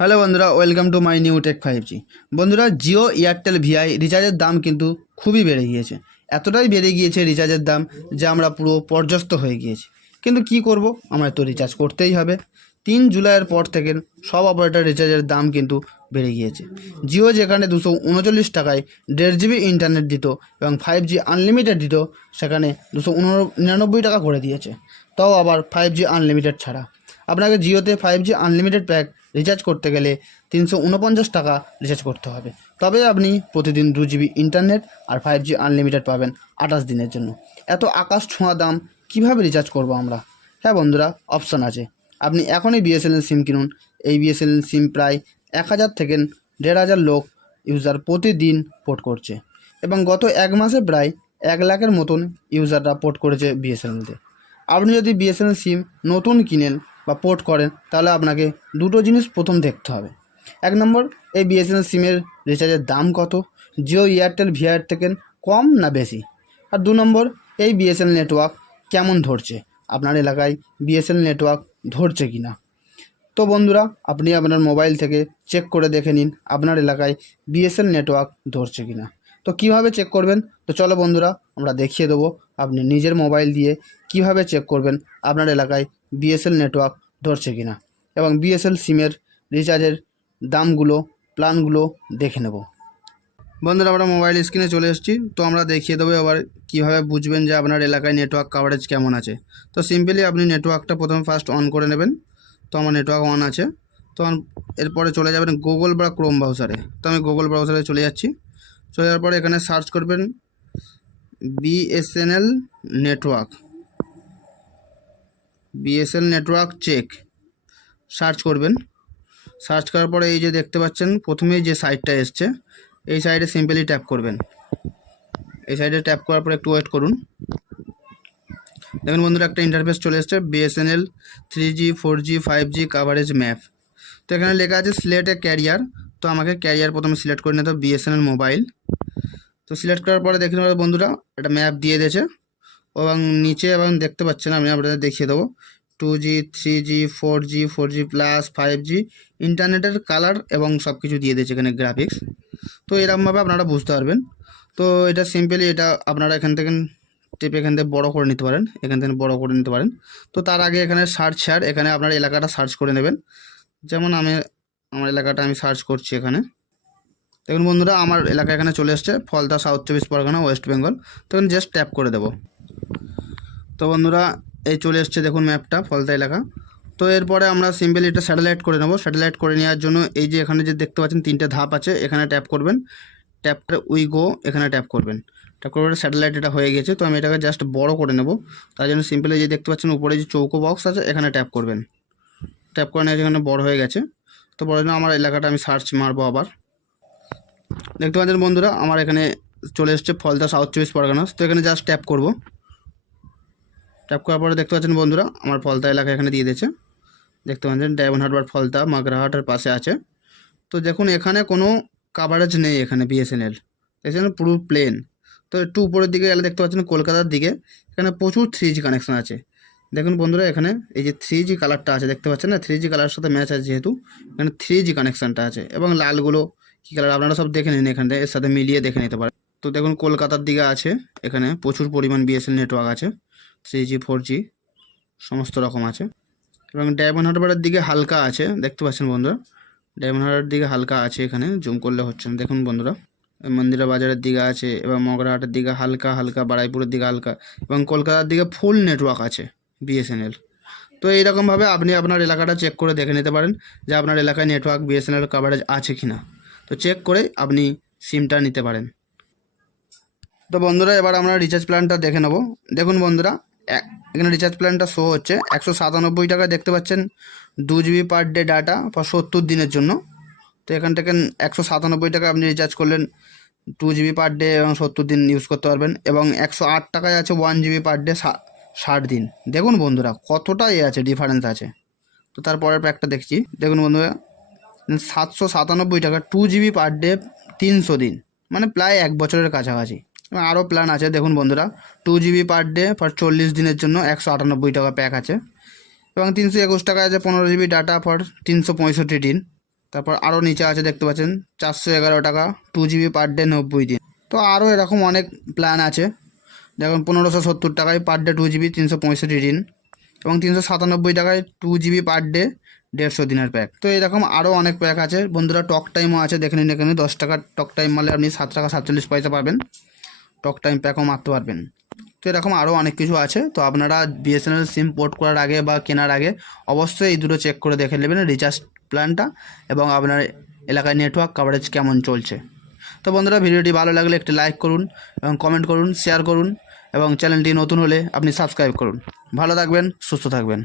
Hello বন্ধুরা, welcome to my new tech five G. বন্ধুরা, Jio Airtel Vi রিচার্জের দাম কিন্তু খুবই বেড়ে গিয়েছে। এতটাই বেড়ে গিয়েছে রিচার্জের দাম যে আমরা পুরো পর্যস্ত হয়ে গিয়েছি। কিন্তু কি করব? আমরা তো রিচার্জ করতেই হবে। তিন জুলাইয়ের পর থেকে সব অপারেটর রিচার্জের দাম কিন্তু বেড়ে গিয়েছে। জিও যেখানে দুশো উনচল্লিশ টাকায় দেড় জিবি ইন্টারনেট দিত এবং ফাইভ জি আনলিমিটেড দিত, সেখানে দুশো নিরানব্বই টাকা করে দিয়েছে। তাও আবার ফাইভ জি আনলিমিটেড ছাড়া। আপনাকে জিওতে five G unlimited pack recharge করতে গেলে তিনশো উনপঞ্চাশ টাকা রিচার্জ করতে হবে। তবে আপনি প্রতিদিন দু জিবি ইন্টারনেট আর ফাইভ জি আনলিমিটেড পাবেন আঠাশ দিনের জন্য। এত আকাশ ছোঁয়া দাম কীভাবে রিচার্জ করব আমরা? হ্যাঁ বন্ধুরা অপশন আছে। আপনি এখনই বিএসএনএল সিম কিনুন। এই বিএসএনএল সিম প্রায় এক হাজার থেকে দেড় হাজার লোক ইউজার প্রতিদিন পোর্ট করছে। এবং গত এক মাসে প্রায় এক লাখের মতন ইউজাররা পোর্ট করেছে বিএসএনএলতে আপনি যদি বিএসএনএল সিম নতুন কিনেন বা পোর্ট করেন, তাহলে আপনাকে দুটো জিনিস প্রথম দেখতে হবে। এক নম্বর, এই বিএসএনএল সিমের রিচার্জের দাম কত? জিও, এয়ারটেল ভিআর থেকে কম না বেশি? আর দু নম্বর, এই বিএসএনএল নেটওয়ার্ক কেমন ধরছে? আপনার এলাকায় বিএসএনএল নেটওয়ার্ক ধরছে কি না? তো বন্ধুরা, আপনি আপনার মোবাইল থেকে চেক করে দেখে নিন, আপনার এলাকায় বিএসএন নেটওয়ার্ক ধরছে কি না। তো কীভাবে চেক করবেন? তো চলো বন্ধুরা, আমরা দেখিয়ে দেবো আপনি নিজের মোবাইল দিয়ে কীভাবে চেক করবেন আপনার এলাকায় বিএসএল নেটওয়ার্ক ধরছে কি না এবং বিএসএল সিমের রিচার্জের দামগুলো প্ল্যানগুলো দেখে নেব। বন্ধুরা, আমরা মোবাইল স্ক্রিনে চলে এসেছি। তো আমরা দেখিয়ে দেবো এবার কীভাবে বুঝবেন যে আপনার এলাকায় নেটওয়ার্ক কাভারেজ কেমন আছে। তো সিম্পলি আপনি নেটওয়ার্কটা প্রথমে ফার্স্ট অন করে নেবেন। তো আমার নেটওয়ার্ক অন আছে। তো এরপরে চলে যাবেন গুগল বা ক্রোম ব্রাউজারে তো আমি গুগল ব্রাউজারে চলে যাচ্ছি। চলে যাওয়ার পরে এখানে সার্চ করবেন BSNL network BSL network check search করবেন। সার্চ করার পরে এই যে দেখতে পাচ্ছেন, প্রথমেই যে সাইটটা এসছে, এই সাইডে সিম্পলি ট্যাপ করবেন। এই সাইডে ট্যাপ করার পর একটু ওয়েট করুন। দেখুন বন্ধুরা, একটা ইন্টারফেস চলে এসছে BSNL three G four G five G coverage map তো এখানে লেখা আছে সিলেক্ট এ ক্যারিয়ার তো আমাকে ক্যারিয়ার প্রথমে সিলেক্ট করে নিতে হবে বিএসএনএল মোবাইল। তো সিলেক্ট করার পরে দেখে এবার বন্ধুরা, একটা ম্যাপ দিয়ে দিয়েছে। এবং নিচে এবং দেখতে পাচ্ছেন আমি আপনাদের দেখিয়ে দেবো। Two G, three G, four G four G plus, five G, ইন্টারনেটের কালার এবং সব কিছু দিয়ে দিয়েছে এখানে গ্রাফিক্স। তো এরকমভাবে আপনারা বুঝতে পারবেন। তো এটা সিম্পলি এটা আপনারা এখান থেকে টিপ এখান থেকে বড়ো করে নিতে পারেন, এখান থেকে বড় করে নিতে পারেন। তো তার আগে এখানে সার্চ শেয়ার এখানে আপনার এলাকাটা সার্চ করে নেবেন। যেমন আমি এলাকাটা আমি সার্চ করছি এখানে। দেখুন বন্ধুরা, আমার এলাকা এখানে চলে এসছে ফলতা সাউথ চব্বিশ পরগনা ওয়েস্ট বেঙ্গল তো এখানে জাস্ট ট্যাপ করে দেবো। তো বন্ধুরা, এই চলে এসছে দেখুন ম্যাপটা ফলতা এলাকা। তো এরপরে আমরা সিম্পলি এটা স্যাটেলাইট করে নেব। স্যাটেলাইট করে নেওয়ার জন্য এই যে এখানে যে দেখতে পাচ্ছেন, তিনটে ধাপ আছে, এখানে ট্যাপ করবেন। ট্যাপ করে উই গো এখানে ট্যাপ করবেন। ট্যাপ করে স্যাটেলাইট এটা হয়ে গেছে, তো আমি এটাকে জাস্ট বড় করে নেব। তার জন্য সিম্পলি যে দেখতে পাচ্ছেন, উপরে যে চৌকো বক্স আছে, এখানে ট্যাপ করবেন। ট্যাপ করে নেওয়া এখানে বড় হয়ে গেছে। তো বড় জন্য আমার এলাকাটা আমি সার্চ মারবো আবার। দেখতে পাচ্ছেন বন্ধুরা, আমার এখানে চলে এসছে ফলতা সাউথ চব্বিশ পরগনা। তো এখানে জাস্ট ট্যাপ করব। ট্যাপ করার পরে দেখতে পাচ্ছেন বন্ধুরা, আমার ফলতা এলাকা এখানে দিয়ে দিয়েছে। দেখতে পাচ্ছেন, ডায়মন্ড হারবার ফলতা মাগরাহাটের পাশে আছে। তো দেখুন, এখানে কোনো কাভারেজ নেই এখানে বিএসএনএল দেখছেন, পুরো প্লেন তো একটু উপরের দিকে গেলে দেখতে পাচ্ছেন, কলকাতার দিকে এখানে প্রচুর থ্রি কানেকশন আছে। দেখুন বন্ধুরা, এখানে এই যে থ্রি জি কালারটা আছে, দেখতে পাচ্ছেন না? থ্রি জি কালারের সাথে ম্যাচ আছে যেহেতু। এখানে থ্রি জি কানেকশানটা আছে এবং লালগুলো কী কালার আপনারা সব দেখে নিন এখান এর সাথে মিলিয়ে দেখে নিতে পারেন। তো দেখুন, কলকাতার দিকে আছে, এখানে প্রচুর পরিমাণ বিএসএল নেটওয়ার্ক আছে থ্রি জি ফোর জি সমস্ত রকম আছে। এবং ডায়মন্ড হারবারের দিকে হালকা আছে, দেখতে পাচ্ছেন বন্ধুরা? ডায়মন্ড হারবারের দিকে হালকা আছে এখানে জুম করলে হচ্ছে না। দেখুন বন্ধুরা, মন্দিরা বাজারের দিকে আছে, এবং মগরাহাটের দিকে হালকা হালকা, বারাইপুরের দিকে হালকা, এবং কলকাতার দিকে ফুল নেটওয়ার্ক আছে। বিএসএনএল তো এইরকমভাবে আপনি আপনার এলাকাটা চেক করে দেখে নিতে পারেন যে আপনার এলাকায় নেটওয়ার্ক বিএসএনএল কাভারেজ আছে কি না তো চেক করে আপনি সিমটা নিতে পারেন। তো বন্ধুরা, এবার আমরা রিচার্জ প্ল্যানটা দেখে নেব। দেখুন বন্ধুরা এখানে রিচার্জ প্ল্যানটা শো হচ্ছে। একশো সাতানব্বই টাকা দেখতে পাচ্ছেন দু জিবি পার ডে ডাটা বা সত্তর দিনের জন্য। তো এখান থেকে একশো সাতানব্বই টাকা আপনি রিচার্জ করলেন টু জিবি পার ডে এবং সত্তর দিন ইউজ করতে পারবেন। এবং একশো আট টাকায় আছে ওয়ান জিবি পার ডে ষাট দিন। দেখুন বন্ধুরা, কতটা এ আছে ডিফারেন্স আছে। তো তারপরের প্যাকটা দেখছি। দেখুন বন্ধুরা, সাতশো সাতানব্বই টাকা টু জিবি পার ডে তিনশো দিন। মানে প্রায় এক বছরের কাছাকাছি। আরও প্ল্যান আছে, দেখুন বন্ধুরা two GB per day for চল্লিশ দিনের জন্য একশো আটানব্বই টাকা প্যাক আছে। এবং তিনশো একুশ টাকা আছে পনেরো জিবি ডাটা ফর তিনশো পঁয়ষট্টি দিন। তারপর আরও নিচে আছে, দেখতে পাচ্ছেন, চারশো এগারো টাকা টু জিবি পার ডে নব্বই দিন। তো আরও এরকম অনেক প্ল্যান আছে। দেখুন, পনেরোশো সত্তর টাকায় পার ডে টু জিবি তিনশো পঁয়ষট্টি দিন এবং তিনশো সাতানব্বই টাকায় টু জিবি পার ডে দেড়শো দিনের প্যাক তো এরকম আরও অনেক প্যাক আছে। বন্ধুরা টক টাইমও আছে, দেখে নিন এখানে। দশ টাকার টক টাইম মারলে আপনি সাত টাকা সাতচল্লিশ পয়সা পাবেন। টক টাইম প্যাকও মারতে পারবেন। তো এরকম আরও অনেক কিছু আছে। তো আপনারা বিএসএনএল সিম পোর্ট করার আগে বা কেনার আগে অবশ্যই এই দুটো চেক করে দেখে নেবেন রিচার্জ প্ল্যানটা এবং আপনার এলাকায় নেটওয়ার্ক কভারেজ কেমন চলছে। তো বন্ধুরা, ভিডিওটি ভালো লাগলে একটি লাইক করুন এবং কমেন্ট করুন শেয়ার করুন। এবং চ্যানেলটি নতুন হলে আপনি সাবস্ক্রাইব করুন। ভালো থাকবেন সুস্থ থাকবেন।